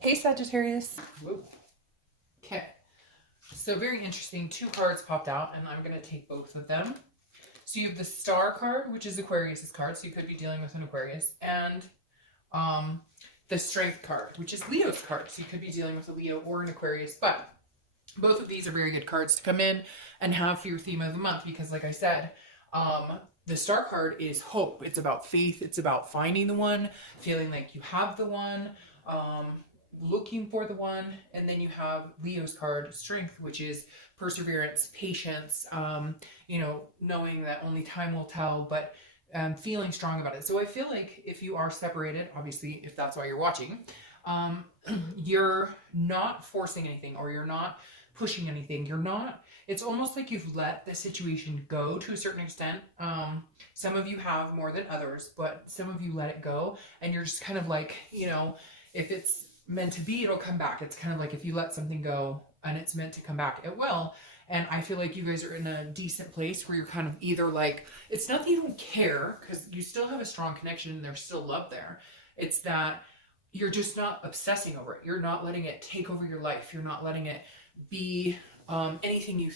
Hey Sagittarius. Whoa. Okay. So very interesting. Two cards popped out and I'm going to take both of them. So you have the Star card, which is Aquarius's card. So you could be dealing with an Aquarius. And the Strength card, which is Leo's card. So you could be dealing with a Leo or an Aquarius. But both of these are very good cards to come in and have for your theme of the month. Because like I said, the Star card is hope. It's about faith. It's about finding the one, feeling like you have the one. Looking for the one. And then you have Leo's card, Strength, which is perseverance, patience, knowing that only time will tell, but feeling strong about it. So I feel like if you are separated, obviously, if that's why you're watching, you're not forcing anything, or you're not pushing anything. It's almost like you've let the situation go to a certain extent. Some of you have more than others, but some of you let it go, and you're just kind of like, if it's meant to be, it'll come back. It's kind of like if you let something go and it's meant to come back, it will. And I feel like you guys are in a decent place where you're kind of either like, it's not that you don't care, because you still have a strong connection and there's still love there. It's that you're just not obsessing over it. You're not letting it take over your life. You're not letting it be everything you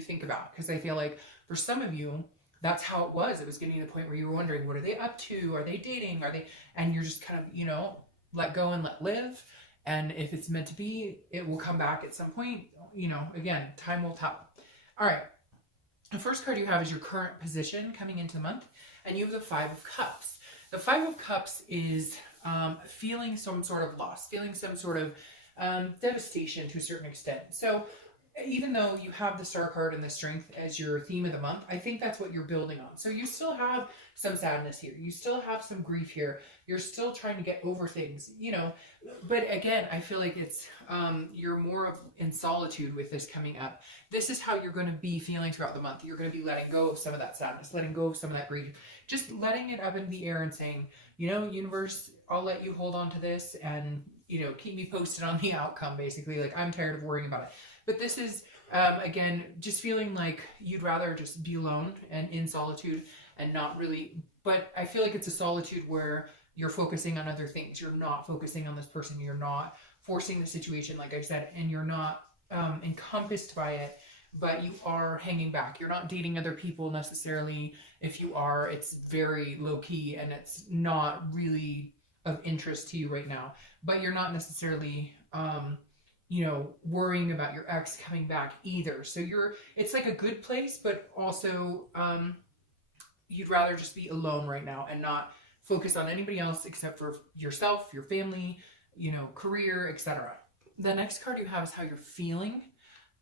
think about. Because I feel like for some of you, that's how it was. It was getting to the point where you were wondering, what are they up to? Are they dating? And you're just kind of, let go and let live. And if it's meant to be, it will come back at some point. Again, time will tell. All right. The first card you have is your current position coming into the month. And you have the Five of Cups. The Five of Cups is feeling some sort of loss, feeling some sort of devastation to a certain extent. So even though you have the Star card and the Strength as your theme of the month, I think that's what you're building on. So you still have some sadness here. You still have some grief here. You're still trying to get over things, but again, I feel like it's, you're more in solitude with this coming up. This is how you're going to be feeling throughout the month. You're going to be letting go of some of that sadness, letting go of some of that grief, just letting it up in the air and saying, universe, I'll let you hold on to this and, keep me posted on the outcome, basically. Like, I'm tired of worrying about it. But this is, again, just feeling like you'd rather just be alone and in solitude and not really, but I feel like it's a solitude where you're focusing on other things. You're not focusing on this person. You're not forcing the situation, like I said, and you're not encompassed by it, but you are hanging back. You're not dating other people necessarily. If you are, it's very low key and it's not really of interest to you right now, but you're not necessarily, worrying about your ex coming back either. So it's like a good place, but also, you'd rather just be alone right now and not focus on anybody else except for yourself, your family, career, etc. The next card you have is how you're feeling.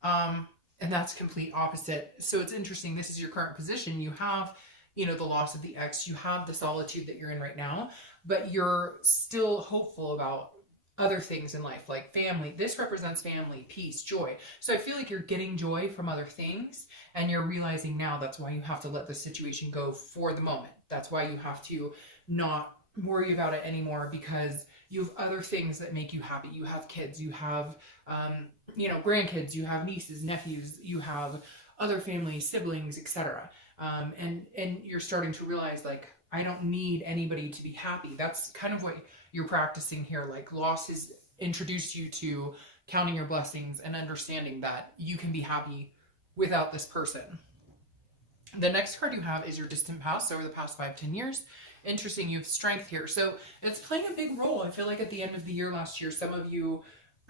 And that's complete opposite. So it's interesting. This is your current position. You have, the loss of the ex, you have the solitude that you're in right now, but you're still hopeful about other things in life, like family. This represents family, peace, joy. So I feel like you're getting joy from other things, and you're realizing now that's why you have to let the situation go for the moment. That's why you have to not worry about it anymore, because you have other things that make you happy. You have kids, you have, grandkids, you have nieces, nephews, you have other family, siblings, etc. And you're starting to realize, like, I don't need anybody to be happy. That's kind of what you're practicing here. Like, loss has introduced you to counting your blessings and understanding that you can be happy without this person. The next card you have is your distant past, over the past 5-10 years. Interesting, you have Strength here. So it's playing a big role. I feel like at the end of the year last year, some of you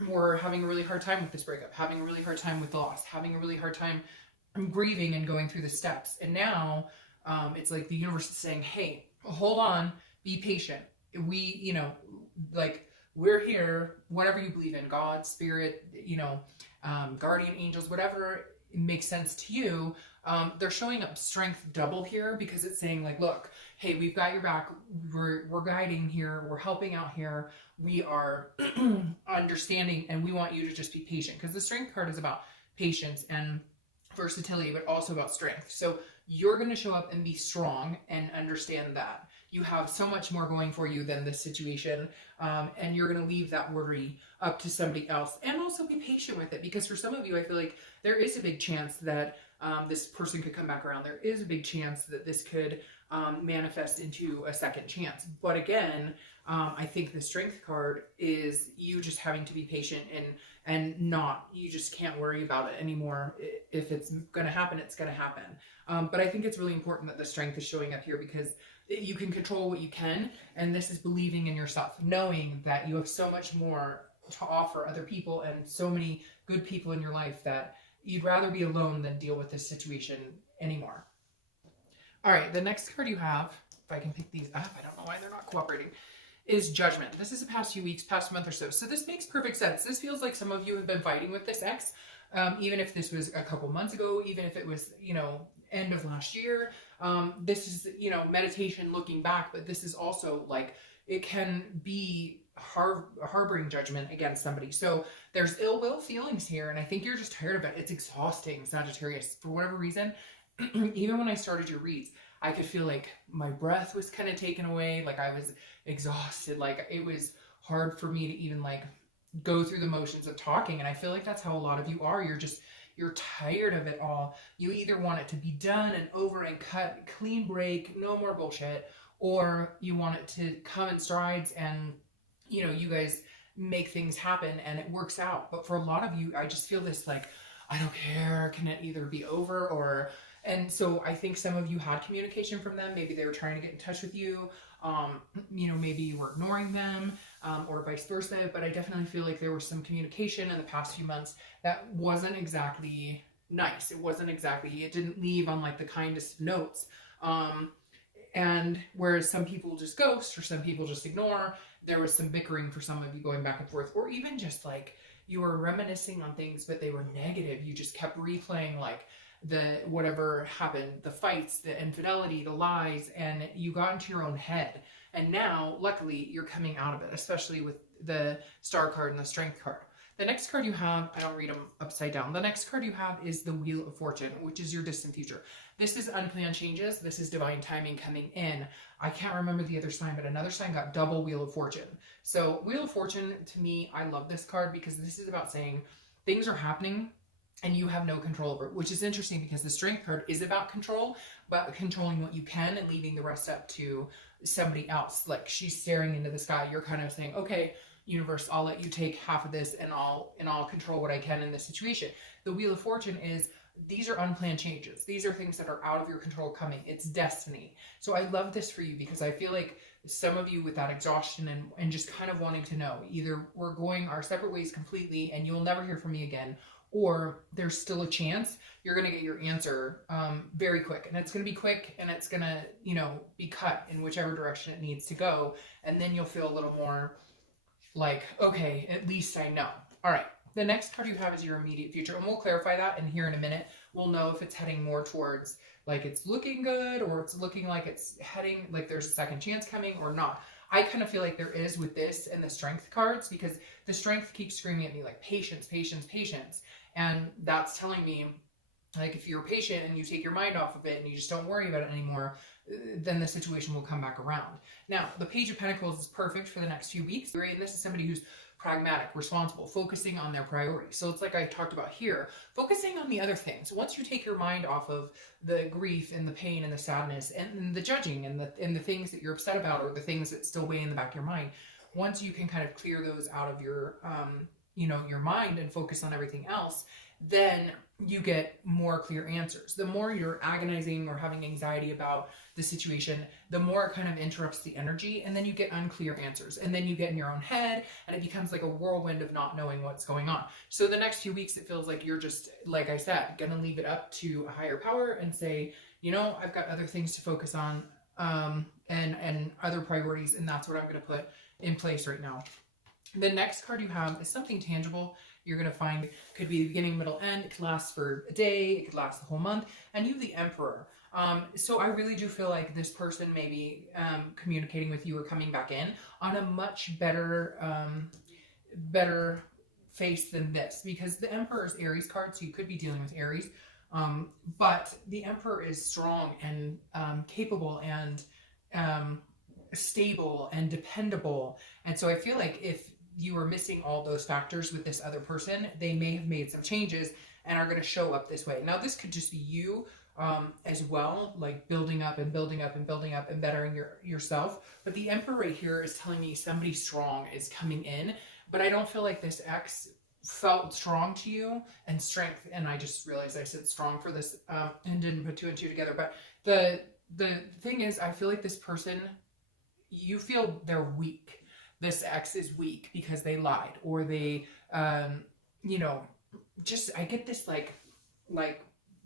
were having a really hard time with this breakup, having a really hard time with loss, having a really hard time grieving and going through the steps. And now it's like the universe is saying, hey, hold on, be patient. We, we're here, whatever you believe in, God, spirit, guardian angels, whatever makes sense to you. They're showing up Strength double here, because it's saying, like, look, hey, we've got your back. We're guiding here. We're helping out here. We are understanding, and we want you to just be patient, because the Strength card is about patience and versatility, but also about strength. So you're going to show up and be strong and understand that you have so much more going for you than this situation. And you're going to leave that worry up to somebody else, and also be patient with it, because for some of you, I feel like there is a big chance that this person could come back around. There is a big chance that this could manifest into a second chance. But again, I think the Strength card is you just having to be patient and not, you just can't worry about it anymore. If it's going to happen, it's going to happen. But I think it's really important that the Strength is showing up here, because you can control what you can. And this is believing in yourself, knowing that you have so much more to offer other people and so many good people in your life that you'd rather be alone than deal with this situation anymore. All right, the next card you have, if I can pick these up, I don't know why they're not cooperating, is Judgment. This is the past few weeks, past month or so. So this makes perfect sense. This feels like some of you have been fighting with this ex, even if this was a couple months ago, even if it was, you know, end of last year. This is, you know, meditation looking back, but this is also like, it can be harboring judgment against somebody. So there's ill will feelings here, and I think you're just tired of it. It's exhausting, Sagittarius. For whatever reason, even when I started your reads, I could feel like my breath was kind of taken away, like I was exhausted, like it was hard for me to even like go through the motions of talking. And I feel like that's how a lot of you are. You're tired of it all. You either want it to be done and over and cut, clean break, no more bullshit, or you want it to come in strides and, you know, you guys make things happen and it works out. But for a lot of you, I just feel this like, I don't care, can it either be over or... And so I think some of you had communication from them. Maybe they were trying to get in touch with you. You know, maybe you were ignoring them, or vice versa. But I definitely feel like there was some communication in the past few months that wasn't exactly nice. It didn't leave on like the kindest notes. And whereas some people just ghost or some people just ignore, there was some bickering for some of you going back and forth, or even just like you were reminiscing on things, but they were negative. You just kept replaying like the whatever happened, the fights, the infidelity, the lies, and you got into your own head. And now, luckily, you're coming out of it, especially with the Star card and the Strength card. The next card you have, I don't read them upside down. The next card you have is the Wheel of Fortune, which is your distant future. This is unplanned changes. This is divine timing coming in. I can't remember the other sign, but another sign got double Wheel of Fortune. So Wheel of Fortune, to me, I love this card because this is about saying things are happening and you have no control over it, which is interesting because the Strength card is about control, but controlling what you can and leaving the rest up to somebody else. Like she's staring into the sky. You're kind of saying, okay, universe, I'll let you take half of this and I'll control what I can in this situation. The Wheel of Fortune is, these are unplanned changes. These are things that are out of your control coming. It's destiny. So I love this for you because I feel like some of you with that exhaustion and just kind of wanting to know, either we're going our separate ways completely and you'll never hear from me again, or there's still a chance you're going to get your answer very quick. And it's going to be quick and it's going to, you know, be cut in whichever direction it needs to go. And then you'll feel a little more like, okay, at least I know. All right. The next card you have is your immediate future. And we'll clarify that in here in a minute. We'll know if it's heading more towards like it's looking good or it's looking like it's heading like there's a second chance coming or not. I kind of feel like there is with this and the Strength cards because the Strength keeps screaming at me like patience, patience, patience. And that's telling me like if you're patient and you take your mind off of it and you just don't worry about it anymore, then the situation will come back around. Now, the Page of Pentacles is perfect for the next few weeks. And this is somebody who's pragmatic, responsible, focusing on their priorities. So it's like I talked about here, focusing on the other things. Once you take your mind off of the grief and the pain and the sadness and the judging and the things that you're upset about or the things that still weigh in the back of your mind, once you can kind of clear those out of your, you know, your mind and focus on everything else, then you get more clear answers. The more you're agonizing or having anxiety about the situation, the more it kind of interrupts the energy, and then you get unclear answers, and then you get in your own head, and it becomes like a whirlwind of not knowing what's going on. So the next few weeks, it feels like you're just, like I said, gonna leave it up to a higher power and say, you know, I've got other things to focus on, and other priorities, and that's what I'm gonna put in place right now. The next card you have is something tangible. You're going to find could be the beginning, middle, end. It could last for a day. It could last the whole month. And you have the Emperor. So I really do feel like this person may be communicating with you or coming back in on a much better, better face than this. Because the Emperor is Aries card, so you could be dealing with Aries. But the Emperor is strong and capable and stable and dependable. And so I feel like if you are missing all those factors with this other person. They may have made some changes and are going to show up this way. Now, this could just be you as well, like building up and building up and building up and bettering yourself. But the Emperor right here is telling me somebody strong is coming in, but I don't feel like this ex felt strong to you and strength. And I just realized I said strong for this and didn't put two and two together. But the thing is, I feel like this person, you feel they're weak. This ex is weak because they lied, or they, you know, just, I get this like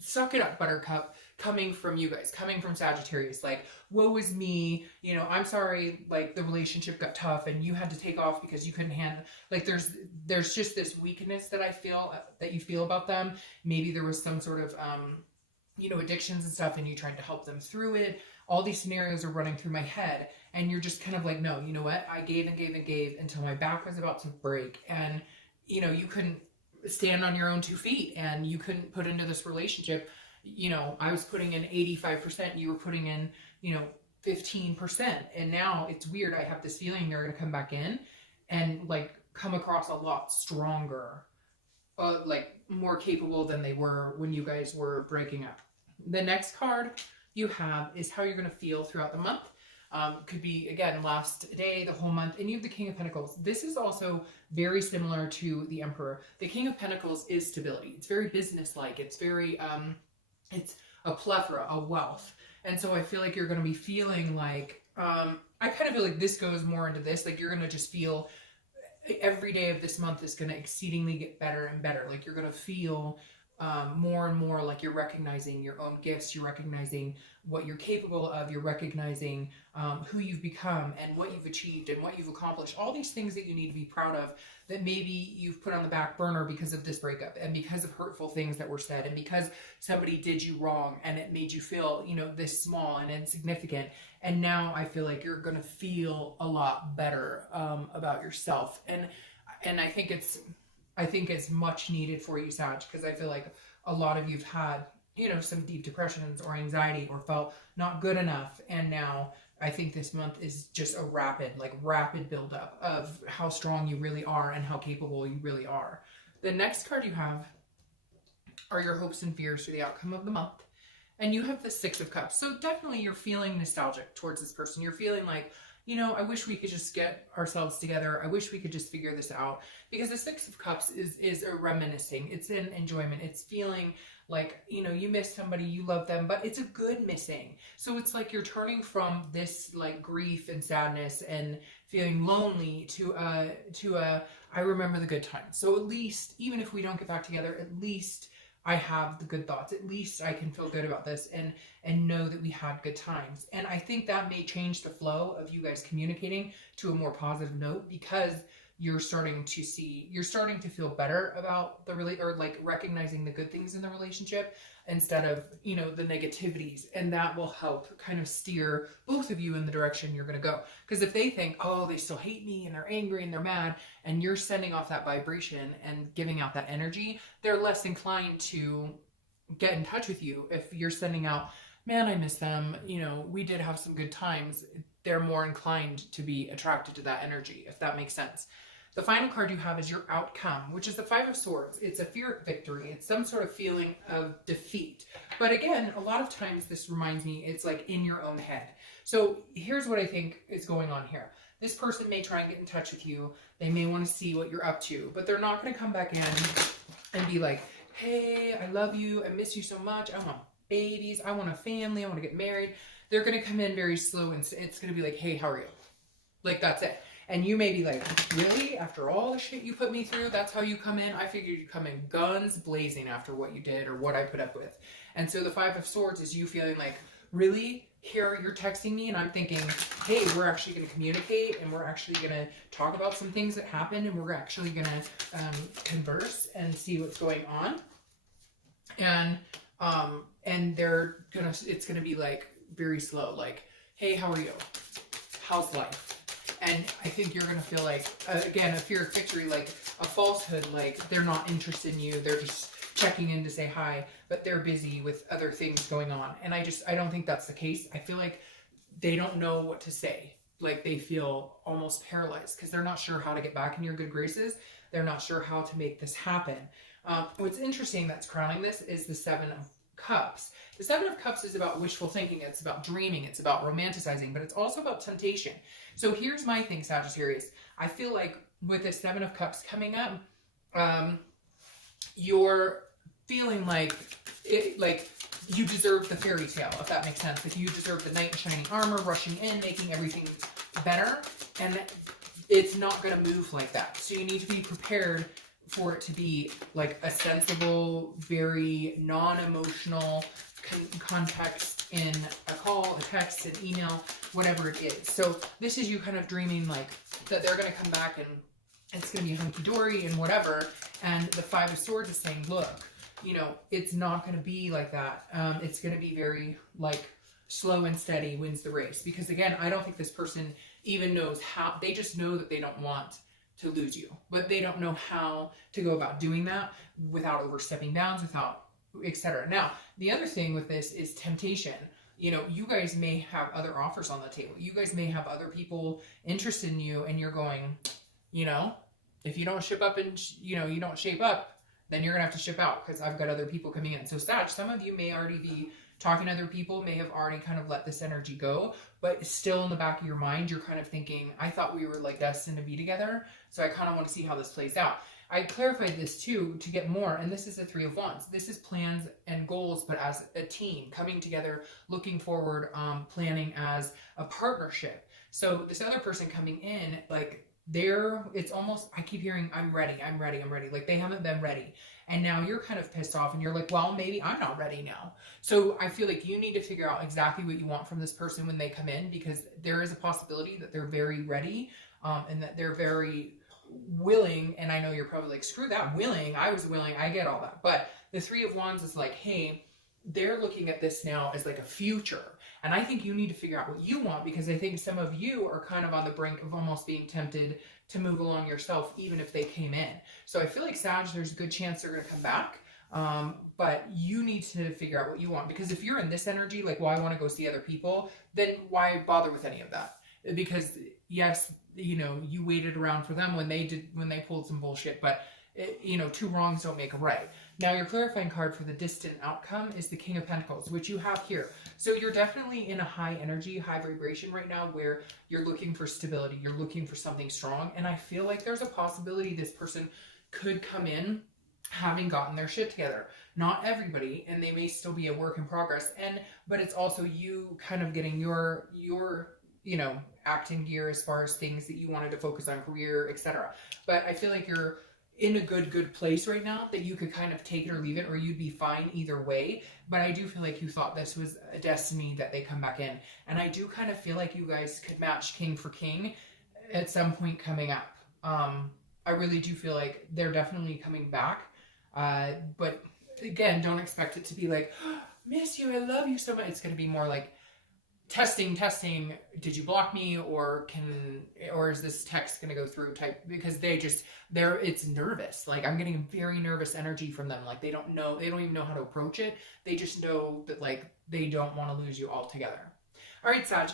suck it up, buttercup, coming from you guys, coming from Sagittarius, like, woe is me, you know, I'm sorry, like, the relationship got tough and you had to take off because you couldn't handle, like, there's just this weakness that I feel, that you feel about them. Maybe there was some sort of, you know, addictions and stuff, and you tried to help them through it. All these scenarios are running through my head, and you're just kind of like, no, you know what, I gave and gave and gave until my back was about to break, and, you know, you couldn't stand on your own 2 feet, and you couldn't put into this relationship, you know, I was putting in 85%, you were putting in, you know, 15%, and now it's weird, I have this feeling they're going to come back in and like come across a lot stronger, like more capable than they were when you guys were breaking up. The next card you have is how you're going to feel throughout the month. Could be, again, last day, the whole month, and you have the King of Pentacles. This is also very similar to the Emperor. The King of Pentacles is stability. It's very business-like. It's very, it's a plethora, a wealth. And so I feel like you're going to be feeling like, I kind of feel like this goes more into this, like you're going to just feel every day of this month is going to exceedingly get better and better. Like you're going to feel more and more like you're recognizing your own gifts, you're recognizing what you're capable of, you're recognizing who you've become and what you've achieved and what you've accomplished, all these things that you need to be proud of that maybe you've put on the back burner because of this breakup and because of hurtful things that were said and because somebody did you wrong and it made you feel, you know, this small and insignificant. And now I feel like you're going to feel a lot better about yourself. And I think it's much needed for you, Sag, because I feel like a lot of you've had, you know, some deep depressions or anxiety or felt not good enough. And now I think this month is just a rapid buildup of how strong you really are and how capable you really are. The next card you have are your hopes and fears for the outcome of the month. And you have the Six of Cups. So definitely you're feeling nostalgic towards this person. You're feeling like, you know, I wish we could just get ourselves together. I wish we could just figure this out. Because the Six of Cups is a reminiscing. It's an enjoyment. It's feeling like, you know, you miss somebody, you love them, but it's a good missing. So it's like you're turning from this like grief and sadness and feeling lonely to I remember the good times. So at least, even if we don't get back together, at least I have the good thoughts. At least I can feel good about this and know that we had good times. And I think that may change the flow of you guys communicating to a more positive note, because you're starting to feel better about recognizing the good things in the relationship instead of, you know, the negativities. And that will help kind of steer both of you in the direction you're going to go. Because if they think, oh, they still hate me and they're angry and they're mad, and you're sending off that vibration and giving out that energy, they're less inclined to get in touch with you. If you're sending out, man, I miss them, you know, we did have some good times, they're more inclined to be attracted to that energy, if that makes sense. The final card you have is your outcome, which is the Five of Swords. It's a fear of victory. It's some sort of feeling of defeat. But again, a lot of times this reminds me, it's like in your own head. So here's what I think is going on here. This person may try and get in touch with you. They may want to see what you're up to, but they're not going to come back in and be like, hey, I love you. I miss you so much. I want babies. I want a family. I want to get married. They're going to come in very slow, and it's going to be like, hey, how are you? Like, that's it. And you may be like, really? After all the shit you put me through, that's how you come in? I figured you'd come in guns blazing after what you did or what I put up with. And so the Five of Swords is you feeling like, really? Here you're texting me and I'm thinking, hey, we're actually going to communicate and we're actually going to talk about some things that happened and we're actually going to converse and see what's going on. And it's going to be like very slow, like, hey, how are you? How's life? And I think you're going to feel like, again, a fear of victory, like a falsehood, like they're not interested in you. They're just checking in to say hi, but they're busy with other things going on. And I don't think that's the case. I feel like they don't know what to say. like they feel almost paralyzed because they're not sure how to get back in your good graces. They're not sure how to make this happen. What's interesting that's crowning this is the Seven of Cups. The Seven of Cups is about wishful thinking. It's about dreaming. It's about romanticizing, but it's also about temptation. So here's my thing, Sagittarius. I feel like with the Seven of Cups coming up, you're feeling like you deserve the fairy tale, if that makes sense. If you deserve the knight in shining armor, rushing in, making everything better, and it's not going to move like that. So you need to be prepared for it to be like a sensible, very non-emotional context in a call, a text, an email, whatever it is. So this is you kind of dreaming like that they're going to come back and it's going to be hunky-dory and whatever. And the Five of Swords is saying, look, you know, it's not going to be like that. It's going to be very like slow and steady wins the race. Because again, I don't think this person even knows how. They just know that they don't want to lose you, but they don't know how to go about doing that without overstepping bounds, without etc. Now, the other thing with this is temptation. You know, you guys may have other offers on the table. You guys may have other people interested in you, and you're going, you know, if you don't ship up and, you know, you don't shape up, then you're going to have to ship out because I've got other people coming in. So Sag, some of you may already be talking to other people, may have already kind of let this energy go, but still in the back of your mind, you're kind of thinking, I thought we were like destined to be together. So I kind of want to see how this plays out. I clarified this too to get more, and this is the Three of Wands. This is plans and goals, but as a team, coming together, looking forward, planning as a partnership. So this other person coming in, like, it's almost, I keep hearing, I'm ready. Like they haven't been ready. And now you're kind of pissed off and you're like, well, maybe I'm not ready now. So I feel like you need to figure out exactly what you want from this person when they come in, because there is a possibility that they're very ready, and that they're very willing. And I know you're probably like, screw that, willing. I was willing. I get all that. But the Three of Wands is like, hey, they're looking at this now as like a future. And I think you need to figure out what you want, because I think some of you are kind of on the brink of almost being tempted to move along yourself, even if they came in. So I feel like Sag, there's a good chance they're going to come back. But you need to figure out what you want, because if you're in this energy, like, well, I want to go see other people, then why bother with any of that? Because yes, you know, you waited around for them when they pulled some bullshit, but you know, two wrongs don't make a right. Now, your clarifying card for the distant outcome is the King of Pentacles, which you have here. So you're definitely in a high energy, high vibration right now, where you're looking for stability. You're looking for something strong. And I feel like there's a possibility this person could come in having gotten their shit together. Not everybody, and they may still be a work in progress. But it's also you kind of getting your you know, acting gear as far as things that you wanted to focus on, career, etc. But I feel like you're in a good place right now, that you could kind of take it or leave it, or you'd be fine either way. But I do feel like you thought this was a destiny that they come back in. And I do kind of feel like you guys could match king for king at some point coming up. I really do feel like they're definitely coming back. But again, don't expect it to be like, oh, miss you, I love you so much. It's going to be more like testing, did you block me, or is this text gonna go through type, because it's nervous. Like, I'm getting a very nervous energy from them. Like, they don't even know how to approach it. They just know that, like, they don't want to lose you altogether. All right, Sag,